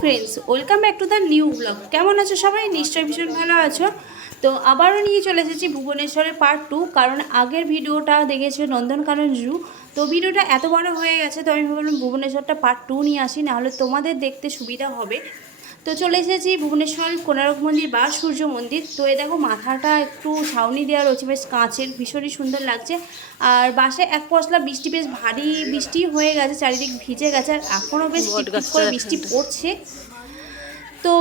Friends, welcome back to the new blog. কেমন আছো সবাই? নিশ্চয়ই ভীষণ ভালো আছো। তো আবারও নিয়ে চলে এসেছি ভুবনেশ্বরের পার্ট টু কারণ আগের ভিডিওটা দেখেছ নন্দনকানন জু। তো ভিডিওটা এত বড় হয়ে গেছে, তো আমি ভাবলাম ভুবনেশ্বরটা পার্ট টু নিয়ে আসি, নাহলে তোমাদের দেখতে সুবিধা হবে। তো চলে এসেছি ভুবনেশ্বর কোনারক মন্দির বা সূর্য মন্দির। তো এ দেখো মাথাটা একটু ছাউনি দেওয়া রয়েছে বেশ কাঁচের ভীষণই সুন্দর লাগছে। আর বাসে এক পশলা বৃষ্টি বেশ ভারী বৃষ্টি হয়ে গেছে চারিদিক ভিজে গেছে আর এখনও বেশ করে বৃষ্টি পড়ছে। তো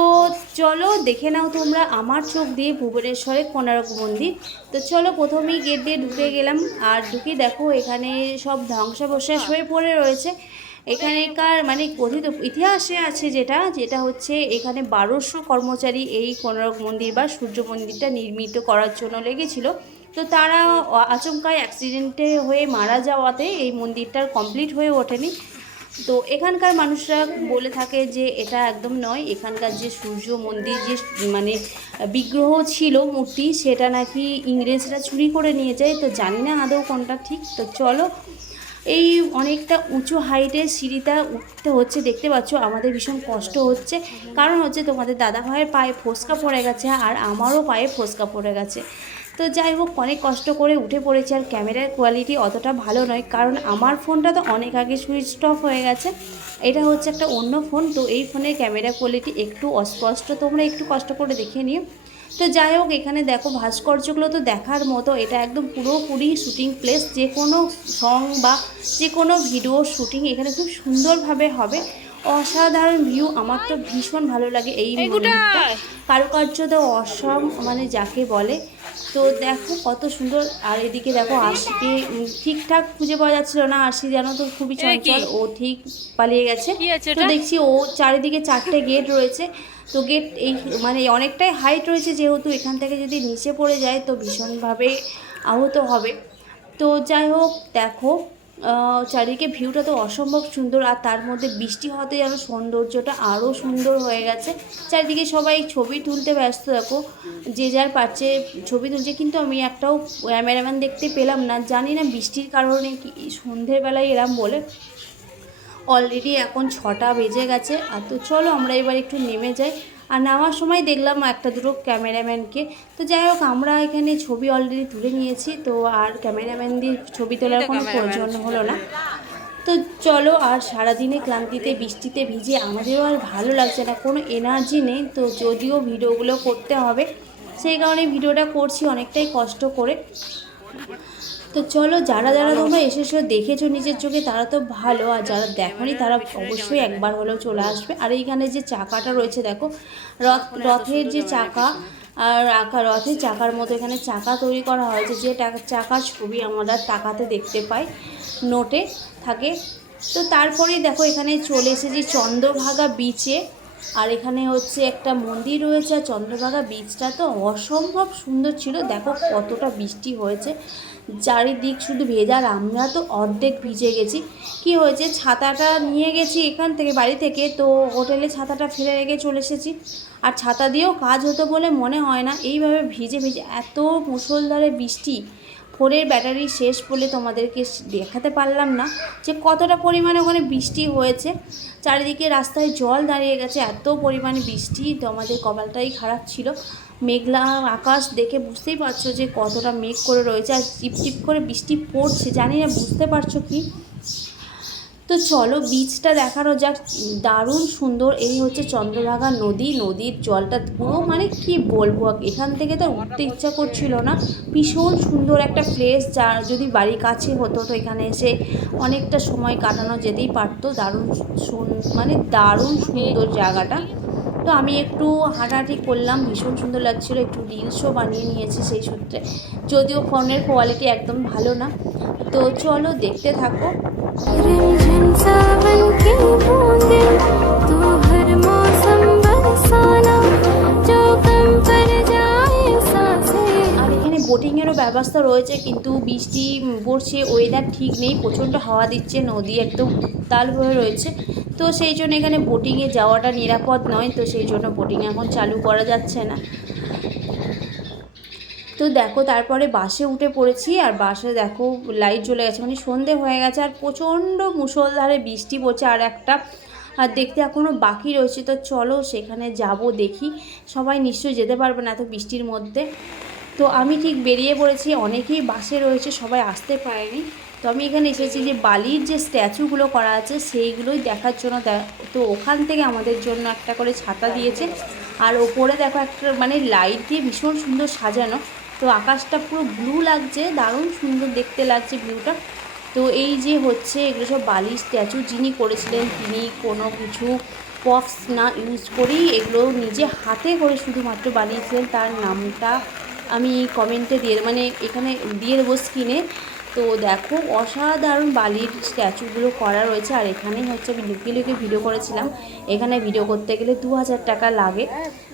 চলো দেখে নাও তোমরা আমার চোখ দিয়ে ভুবনেশ্বরে কোনারক মন্দির। তো চলো প্রথমেই গেট দিয়ে ঢুকে গেলাম আর ঢুকে দেখো এখানে সব ধ্বংসাবশেষ হয়ে পড়ে রয়েছে। এখানেকার মানে কথিত ইতিহাসে আছে যেটা যেটা হচ্ছে এখানে বারোশো কর্মচারী এই কোনারক মন্দির বা সূর্য মন্দিরটা নির্মিত করার জন্য লেগেছিল। তো তারা আচমকায় অ্যাক্সিডেন্টে হয়ে মারা যাওয়াতে এই মন্দিরটার কমপ্লিট হয়ে ওঠেনি। তো এখানকার মানুষরা বলে থাকে যে এটা একদম নয়, এখানকার যে সূর্য মন্দির যে মানে বিগ্রহ ছিল মূর্তি, সেটা নাকি ইংরেজরা চুরি করে নিয়ে যায়। তো জানি না আদৌ কোনটা ঠিক। তো চলো এই অনেকটা উঁচু হাইটের সিঁড়িটা উঠতে হচ্ছে, দেখতে পাচ্ছ আমাদের ভীষণ কষ্ট হচ্ছে। কারণ হচ্ছে তোমাদের দাদা ভাইয়ের পায়ে ফোসকা পড়ে গেছে আর আমারও পায়ে ফোসকা পড়ে গেছে। তো যাই হোক, অনেক কষ্ট করে উঠে পড়েছে আর ক্যামেরার কোয়ালিটি অতটা ভালো নয়। কারণ আমার ফোনটা তো অনেক আগে সুইচ অফ হয়ে গেছে। এটা হচ্ছে একটা অন্য ফোন তো এই ফোনের ক্যামেরা কোয়ালিটি একটু অস্পষ্ট। তোমরা একটু কষ্ট করে দেখে নিও। তো যাই হোক এখানে দেখো ভাস্কর্যগুলো তো দেখার মতো। এটা একদম পুরোপুরি শুটিং প্লেস যে কোনো সং বা যে কোনো ভিডিও শুটিং এখানে খুব সুন্দরভাবে হবে। অসাধারণ ভিউ আমার তো ভীষণ ভালো লাগে এই কারুকার্য তো অসম মানে যাকে বলে। তো দেখো কত সুন্দর আর এদিকে দেখো আশিকে ঠিকঠাক খুঁজে পাওয়া যাচ্ছিল না। আশি যেন তো খুবই চঞ্চল ও ঠিক পালিয়ে গেছে। তো দেখছি ও চারিদিকে চারটে গেট রয়েছে। তো গেট এই মানে অনেকটাই হাইট রয়েছে যেহেতু এখান থেকে যদি নিচে পড়ে যায় তো ভীষণভাবে আহত হবে। তো যাই হোক, দেখো চারিদিকে ভিউটা তো অসম্ভব সুন্দর আর তার মধ্যে বৃষ্টি হতে যেন সৌন্দর্যটা আরও সুন্দর হয়ে গেছে। চারিদিকে সবাই ছবি তুলতে ব্যস্ত, দেখো, যে যার পাচ্ছে ছবি তুলছে। কিন্তু আমি একটাও ক্যামেরাম্যান দেখতে পেলাম না। জানি না বৃষ্টির কারণে কি সন্ধ্যের বেলায় এরম বলে। অলরেডি এখন ছটা বেজে গেছে। আর তো চলো আমরা এবার একটু নেমে যাই। আর নামার সময় দেখলাম একটা দুটো ক্যামেরাম্যানকে। তো যাই হোক আমরা এখানে ছবি অলরেডি তুলে নিয়েছি। তো আর ক্যামেরাম্যানদের ছবি তোলার কোনো প্রয়োজন হলো না। তো চলো আর সারাদিনে ক্লান্তিতে বৃষ্টিতে ভিজে আমাদেরও আর ভালো লাগছে না। কোনো এনার্জি নেই। তো যদিও ভিডিওগুলো করতে হবে। সেই কারণে ভিডিওটা করছি অনেকটাই কষ্ট করে। তো চলো যারা যারা তোমরা এসেছ, দেখেছ নিজের চোখে, তারা তো ভালো। আর যারা দেখোনি, তারা অবশ্যই একবার হলেও চলে আসবে। আর এইখানে যে চাকাটা রয়েছে, দেখো, রথ, রথের যে চাকা, আর আঁকা, রথের চাকার মতো এখানে চাকা তৈরি করা হয়েছে, যে চাকার ছবি আমরা টাকাতে দেখতে পাই, নোটে থাকে। তো তারপরেই দেখো, এখানে চলে এসেছি চন্দ্রভাগা বিচে আর এখানে হচ্ছে একটা মন্দির রয়েছে, আর চন্দ্রভাগা বীচটা তো অসম্ভব সুন্দর ছিল। দেখো কতটা বৃষ্টি হয়েছে। চারিদিক শুধু ভেজা, আর আমরা তো অর্ধেক ভিজে গেছি। কি হয়েছে? ছাতাটা নিয়ে গেছি এখান থেকে, বাড়ি থেকে, তো হোটেলে ছাতাটা ফেলে রেখে চলে এসেছি। আর ছাতা দিয়েও কাজ হতো বলে মনে হয় না। এইভাবে ভিজে ভিজে এত মুষলধারে বৃষ্টি। ফোনের ব্যাটারি শেষ বলে তোমাদেরকে দেখাতে পারলাম না যে কতটা পরিমাণে ওখানে বৃষ্টি হয়েছে। চারিদিকে রাস্তায় জল দাঁড়িয়ে গেছে, এত পরিমাণে বৃষ্টি, তো আমাদের কপালটাই খারাপ ছিল। মেঘলা আকাশ দেখে বুঝতেই পারছ যে কতটা মেঘ করে রয়েছে, আর টিপ টিপ করে বৃষ্টি পড়ছে, জানি না, বুঝতে পারছ কি? তো চলো বীচটা দেখানো যাক। দারুণ সুন্দর। এই হচ্ছে চন্দ্রভাগা নদী। নদীর জলটা পুরো মানে কি বলব? এখান থেকে তো উঠতে ইচ্ছা করছিল না। ভীষণ সুন্দর একটা প্লেস যা যদি বাড়ির কাছে হতো তো এখানে এসে অনেকটা সময় কাটানো যেতেই পারতো। দারুণ মানে দারুণ সুন্দর জায়গাটা। তো আমি একটু হাঁটাহাঁটি করলাম, ভীষণ সুন্দর লাগছিল, একটু রিলসও বানিয়ে নিয়েছি সেই সূত্রে। যদিও ফোনের কোয়ালিটি একদম ভালো না। তো চলো দেখতে থাকো। ব্যবস্থা রয়েছে, কিন্তু বৃষ্টি পড়ছে ওয়েদার ঠিক নেই, প্রচণ্ড হাওয়া দিচ্ছে, নদী একদম তাল হয়ে রয়েছে। তো সেই জন্য এখানে বোটিংয়ে যাওয়াটা নিরাপদ নয়, তো সেই জন্য বোটিং এখন চালু করা যাচ্ছে না। তো দেখো, তারপরে বাসে উঠে পড়েছি, আর বাসে দেখো লাইট জ্বলে গেছে মানে সন্ধে হয়ে গেছে, আর প্রচণ্ড মুষলধারে বৃষ্টি পড়ছে আর একটা, আর দেখতে এখনও বাকি রয়েছে, তো চলো সেখানে যাব, দেখি, সবাই নিশ্চয়ই যেতে পারবে না এত বৃষ্টির মধ্যে। তো আমি ঠিক বেরিয়ে পড়েছি, অনেকেই বাসে রয়েছে, সবাই আসতে পারেনি। তো আমি এখানে এসেছি যে বালির যে স্ট্যাচুগুলো করা আছে, সেইগুলোই দেখার জন্য তো ওখান থেকে আমাদের জন্য একটা করে ছাতা দিয়েছে। আর ওপরে দেখো একটা মানে লাইট দিয়ে ভীষণ সুন্দর সাজানো। তো আকাশটা পুরো ব্লু লাগছে, দারুণ সুন্দর দেখতে লাগছে ভিউটা। তো এই যে হচ্ছে, এগুলো সব বালির স্ট্যাচু যিনি করেছিলেন, তিনি কোনো কিছু পপস না ইউজ করেই এগুলো নিজে হাতে করে শুধুমাত্র বানিয়েছিলেন। তার নামটা আমি কমেন্টে দিয়ে মানে এখানে দিয়ে দেবো স্ক্রিনে তো দেখো, অসাধারণ বালির স্ট্যাচুগুলো করা রয়েছে, আর এখানেই হচ্ছে আমি লুকিয়ে লুকিয়ে ভিডিও করেছিলাম। এখানে ভিডিও করতে গেলে দু হাজার টাকা লাগে।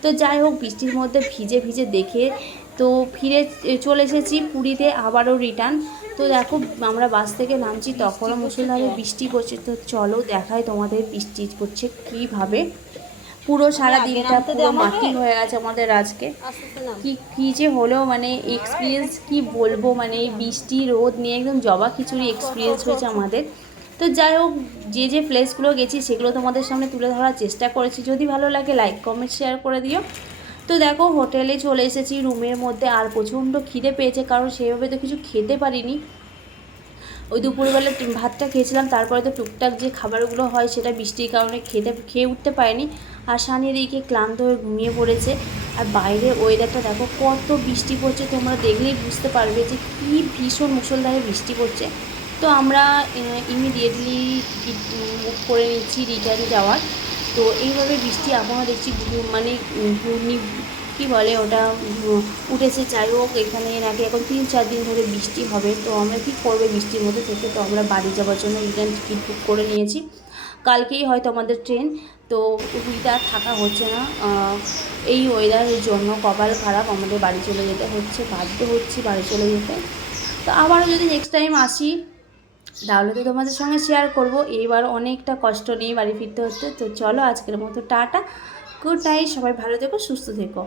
তো যাই হোক, বৃষ্টির মধ্যে ভিজে ভিজে দেখে, তো ফিরে চলে এসেছি পুরীতে আবারও রিটার্ন তো দেখো, আমরা বাস থেকে নামছি, তখনও মুসলধারে বৃষ্টি পড়ছে। তো চলো দেখাই তোমাদের বৃষ্টি পড়ছে কীভাবে। পুরো সারা দিনটা পুরো মাটি হয়ে গেছে আমাদের আজকে। কি কি যে হলো মানে এক্সপিরিয়েন্স কি বলব মানে এই বৃষ্টি রোদ নিয়ে একদম জবা খিচুড়ি এক্সপিরিয়েন্স হয়েছে আমাদের। তো যাই হোক যে যে প্লেসগুলো গেছি সেগুলো তোমাদের সামনে তুলে ধরার চেষ্টা করেছি। যদি ভালো লাগে লাইক কমেন্ট শেয়ার করে দিও। তো দেখো হোটেলে চলে এসেছি রুমের মধ্যে আর প্রচণ্ড খিদে পেয়েছে কারণ সেভাবে তো কিছু খেতে পারিনি। ওই দুপুরবেলা ভাতটা খেয়েছিলাম তারপরে তো টুকটাক যে খাবারগুলো হয় সেটা বৃষ্টির কারণে খেতে খেয়ে উঠতে পারিনি। আর সানিয়ে দিকে ক্লান্ত হয়ে ঘুমিয়ে পড়েছে। আর বাইরের ওয়েদারটা দেখো, কত বৃষ্টি পড়ছে, তোমরা দেখলেই বুঝতে পারবে যে কী ভীষণ মুসলধারে বৃষ্টি পড়ছে। তো আমরা ইমিডিয়েটলি বুক করে নিচ্ছি রিটার্ন যাওয়ার। তো এইভাবে বৃষ্টি আবহাওয়া দেখছি মানে ঘূর্ণি, কী বলে ওটা উঠেছে। যাই হোক, এখানে নাকি এখন তিন চার দিন ধরে বৃষ্টি হবে। তো আমরা কী করবে বৃষ্টির মধ্যে থেকে? তো আমরা বাড়ি যাওয়ার জন্য রিটার্ন টিকিট বুক করে নিয়েছি। কালকেই হয়তো আমাদের ট্রেন তো উইদার থাকা হচ্ছে না। এই ওয়েদারের জন্য কপাল খারাপ, আমাদের বাড়ি চলে যেতে হচ্ছে, বাধ্য হচ্ছি বাড়ি চলে যেতে। তো আবারও যদি নেক্সট টাইম আসি, তাহলে তো তোমাদের সঙ্গে শেয়ার করব। এইবার অনেকটা কষ্ট নিয়ে বাড়ি ফিরতে হচ্ছে। তো চলো আজকের মতো টাটা। গুড নাইট সবাই ভালো থেকো, সুস্থ থেকো।